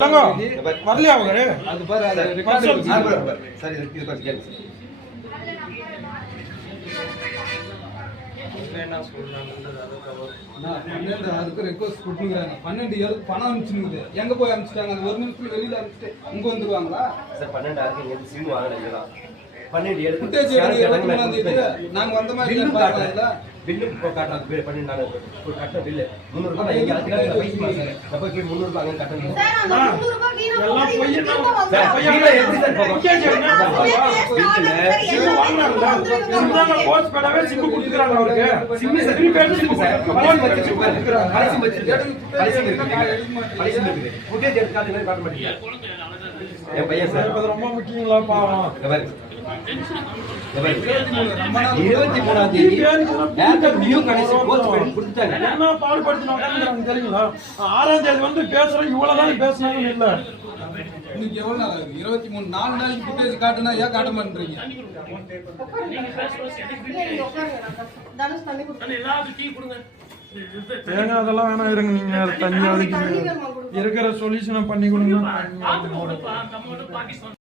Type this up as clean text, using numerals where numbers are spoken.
வரலையா அவரு அது பாரு அது ரெக்கார்ட் சரி இது கொஞ்சம் கேளு என்ன சொல்றாங்கன்றது நான் 12 அதுக்கு ரெக்வெஸ்ட் கொடுத்துங்கறாங்க 12 ஏருக்கு பணம் அனுப்பிச்சிருக்குது எங்க போய் அனுப்பிச்சிட்டாங்க அது ஒரு நிமிஷத்துல வெளியில அனுப்பிச்சிட்டு இங்க வந்துருவாங்களா சார் 12 ஆருக்கு இங்க சிம் வாங்கல 12 ஏருக்கு ஃபுட்டேஜ் எடுத்து 23ஆம் தேதி நாங்க வந்த மாதிரி பார்க்கல பில்லு காட்டுறாங்க 12 நாங்க கட்ட பில்லு 300 ரூபாய் இங்க அதுக்கு பைசா சார் அப்ப கீழ 300 ரூபாய் அங்க கட்டணும் சார் அந்த 300 ரூபாய் கீழ எல்லாம் பொய்யனா சார் பையனா எப்படி சார் சிம் வாங்குறாங்க சொல்றாங்க போஸ்ட் பேடாவே சிம் கொடுக்குறாங்க அவருக்கு sim sir prepaid sim sir பணம் வச்சிட்டு கொடுக்குறாங்க பைசா வச்சிட்டு பைசா இருக்கு ஃபுட்டேஜ் எடுத்து காட்ட மாட்டீங்க என் பையன் சார் அது ரொம்ப முக்கியங்களா பாவம் 23ஆம் தேதி ஏர்டெல் நியூ கனெக்ஷன் போஸ்ட் பண்ணி கொடுத்துட்டாங்க என்ன பாடுபடுத்தி உட்கார்ந்துறாங்க தெரியுங்களா 6ஆம் தேதி வந்து பேசுறோம் இவ்வளவுதான் பேசுனாங்கன்னு இல்ல இன்னைக்கு எவ்வளவு நாள் ஆகுது 23 4 நாளைக்கு ஃபுட்டேஜ் காட்டுனா ஏன் காட்ட மாட்டீங்க தனுஷ் பண்ணி கொடுங்க ஏங்க அதெல்லாம் வேணாம் இருங்க நீங்க தனியா இருக்கிற சொல்யூஷனை பண்ணி கொடுங்க